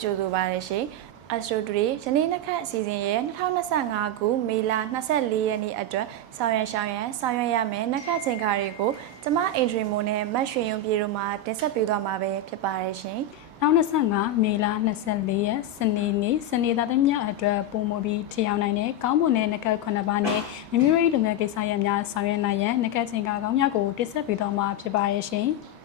ကြိုဆိုပါရရှင်။ Astro Today ယနေ့နှစ်ခတ်အစီအစဉ်ရဲ့2025ခုမေလ24ရက်နေ့အတွက်ဆောင်ရွက်ရှောင်ရန်ဆောင်ရွက်ရမယ်နှစ်ခတ်ချိန်ကားတွေကိုကျမအင်ဒရီမိုနဲ့မတ်ရွှေရုံပြေတို့မှတင်ဆက်ပေးသွားမှာပဲဖြစ်ပါရရှင်။နောက်25မေလ24ရက်စနေနေ့စနေသားသမီးများအတွက်ပုံမပြီးထျောင်နိုင်တဲ့ကောင်းမွန်တဲ့နကတ်ခုနှစ်ပါးနဲ့မိမိတို့၏လူငယ်ကိစ္စရပ်များဆောင်ရွက်နိုင်ရန်နကတ်ချင်းကကောင်းများကိုတင်ဆက်ပေးသွားမှာဖြစ်ပါရဲ့ရှင်။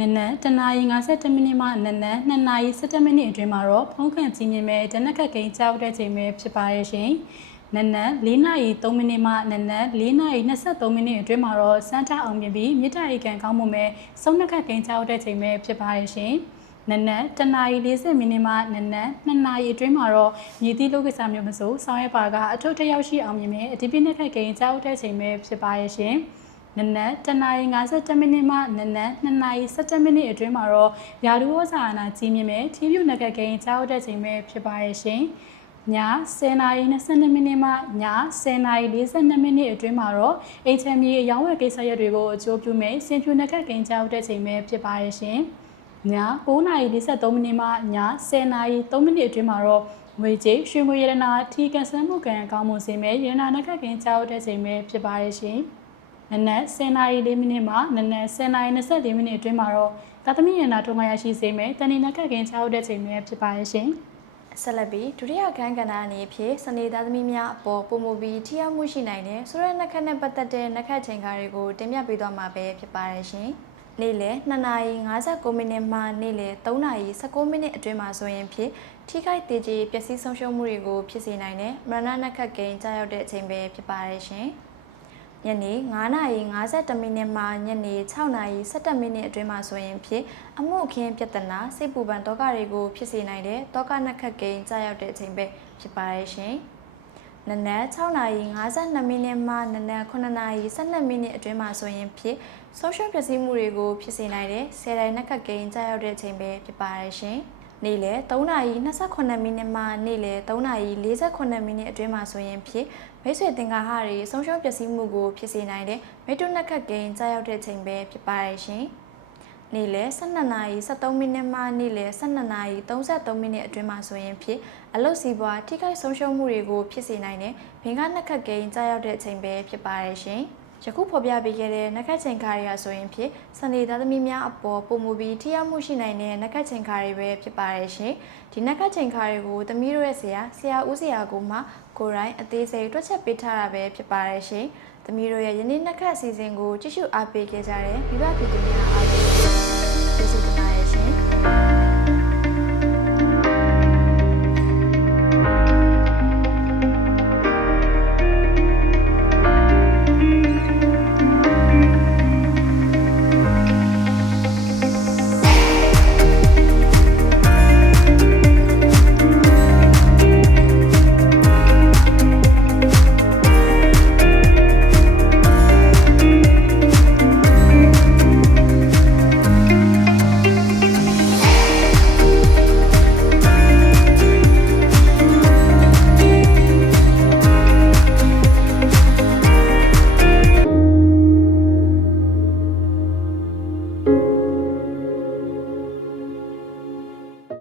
နနက်တနာရီ57မိနစ်မှနနက်2နာရီ17မိနစ်အတွင်းမှာတော့ဖုန်းခံကြီးမြင်မဲ့ဒနက်ကတ်ကိန်းကြောက်တဲ့ချိန်ပဲဖြစ်ပါရဲ့ရှင်။နနက်၄နာရီ3မိနစ်မှနနက်၄နာရီ23မိနစ်အတွင်းမှာတော့စမ်းထအောင်မြင်ပြီးမြေတားရီကန်ကောင်းမှုမဲ့စုံနက်ကတ်ကိန်းကြောက်တဲ့ချိန်ပဲဖြစ်ပါရဲ့ရှင်။နနက်တနာရီ40မိနစ်မှနနက်2နာရီအတွင်းမှာတော့ညီသီးလူကိစ္စမျိုးမစိုးဆောင်ရွက်ပါကအထုပ်ထရောက်ရှိအောင်မြင်မဲ့အဒီပိနက်ခတ်ကိန်းကြောက်တဲ့ချိန်ပဲဖြစ်ပါရဲ့ရှင်။ နနက်တနာရီ57မိနစ်မှနနက်2နာရီ17မိနစ်အတွင်းမှာတော့ရာထူးဝဇာနာကြီးမြင့်မဲ့ထီးပြူနဂတ်ကိန်းကြောက်တဲ့ချိန်ပဲဖြစ်ပါရဲ့ရှင်။ည10နာရီ22မိနစ်မှည10နာရီ42မိနစ်အတွင်းမှာတော့ HME အယောင်းဝယ်ကိစ္စရပ်တွေကိုအကျိုးပြုမဲ့စင်ဖြူနဂတ်ကိန်းကြောက်တဲ့ချိန်ပဲဖြစ်ပါရဲ့ရှင်။ည9:43မိနစ်မှည10:03မိနစ်အတွင်းမှာတော့ငွေကြေးရွှေငွေရတနာထီကန်ဆန်းမှုကံကောင်းမှုစင်မဲ့ရတနာနဂတ်ကင်ကြောက်တဲ့ချိန်ပဲဖြစ်ပါရဲ့ရှင်။ နနက်10:04မိနစ်မှနနက်10:24မိနစ်အတွင်းမှာတော့သာသမီရတနာထုံးမရရှိစေမဲ့တဏီနဂတ်ကင်ကြောက်တဲ့ချိန်ပဲဖြစ်ပါရဲ့ရှင်။ဆက်လက်ပြီးဒုတိယခန်းကဏ္ဍအနေဖြင့်စနေသားသမီးများအပေါ်ပုံမူပြီးထိရောက်မှုရှိနိုင်တဲ့ဆိုရက်နှစ်ခတ်နဲ့ပတ်သက်တဲ့နှစ်ခတ်ချိန်ကားတွေကိုတင်ပြပေးသွားမှာပဲဖြစ်ပါတယ်ရှင်။နေ့လယ်2နာရီ59မိနစ်မှနေ့လယ်3နာရီ19မိနစ်အတွင်းမှာဆိုရင်ဖြစ်ထိခိုက်သေးကြီးပျက်စီးဆုံးရှုံးမှုတွေကိုဖြစ်စေနိုင်တဲ့မရဏနှစ်ခတ်ကိန်းကြားရောက်တဲ့အချိန်ပဲဖြစ်ပါတယ်ရှင်။ ညနေ9နာရီ52မိနစ်မှညနေ6နာရီ17မိနစ်အတွင်းမှာဆိုရင်ဖြစ်အမှုအခင်းပြဿနာစိတ်ပူပန်တောကတွေကိုဖြစ်စေနိုင်တဲ့တောကနှစ်ခတ်ကိန်းကြားရောက်တဲ့အချိန်ပဲဖြစ်ပါရဲ့ရှင်။နနက်6နာရီ52မိနစ်မှနနက်9နာရီ12မိနစ်အတွင်းမှာဆိုရင်ဖြစ်ဆိုရှယ်ပျက်စီးမှုတွေကိုဖြစ်စေနိုင်တဲ့ဆယ်တိုင်နှစ်ခတ်ကိန်းကြားရောက်တဲ့အချိန်ပဲဖြစ်ပါရဲ့ရှင်။ နေ့လယ်3နာရီ28မိနစ်မှနေ့လယ်3နာရီ48မိနစ်အတွင်းမှာဆိုရင်ဖြစ်မိတ်ဆွေသင်္ကာဟတွေဆုံးရှုံးပျက်စီးမှုကိုဖြစ်စေနိုင်တဲ့မိတုနှစ်ခတ်ကိန်းကြားရောက်တဲ့အချိန်ပဲဖြစ်ပါရဲ့ရှင်။နေ့လယ်12နာရီ73မိနစ်မှနေ့လယ်12နာရီ33မိနစ်အတွင်းမှာဆိုရင်ဖြစ်အလုတ်စီပွားထိခိုက်ဆုံးရှုံးမှုတွေကိုဖြစ်စေနိုင်တဲ့ဘင်္ဂနှစ်ခတ်ကိန်းကြားရောက်တဲ့အချိန်ပဲဖြစ်ပါရဲ့ရှင်။ ယခုဖော်ပြပေးခဲ့တဲ့နက်ခတ်ချိန်ခါတွေကဆိုရင်ဖြစ်စနေသားသမီးများအပေါ်ပုံမူပြီးထိရောက်မှုရှိနိုင်တဲ့နက်ခတ်ချိန်ခါတွေပဲဖြစ်ပါတယ်ရှင်။ဒီနက်ခတ်ချိန်ခါတွေကိုသမီးတို့ရဲ့ဆရာဆရာဦးဆရာကိုမှကိုယ်တိုင်အသေးစိတ်တွက်ချက်ပေးထားတာပဲဖြစ်ပါတယ်ရှင်။သမီးတို့ရဲ့ယနေ့နက်ခတ်အစီအစဉ်ကိုကြည့်ရှုအားပေးခဲ့ကြတဲ့မိဘပြည်သူများ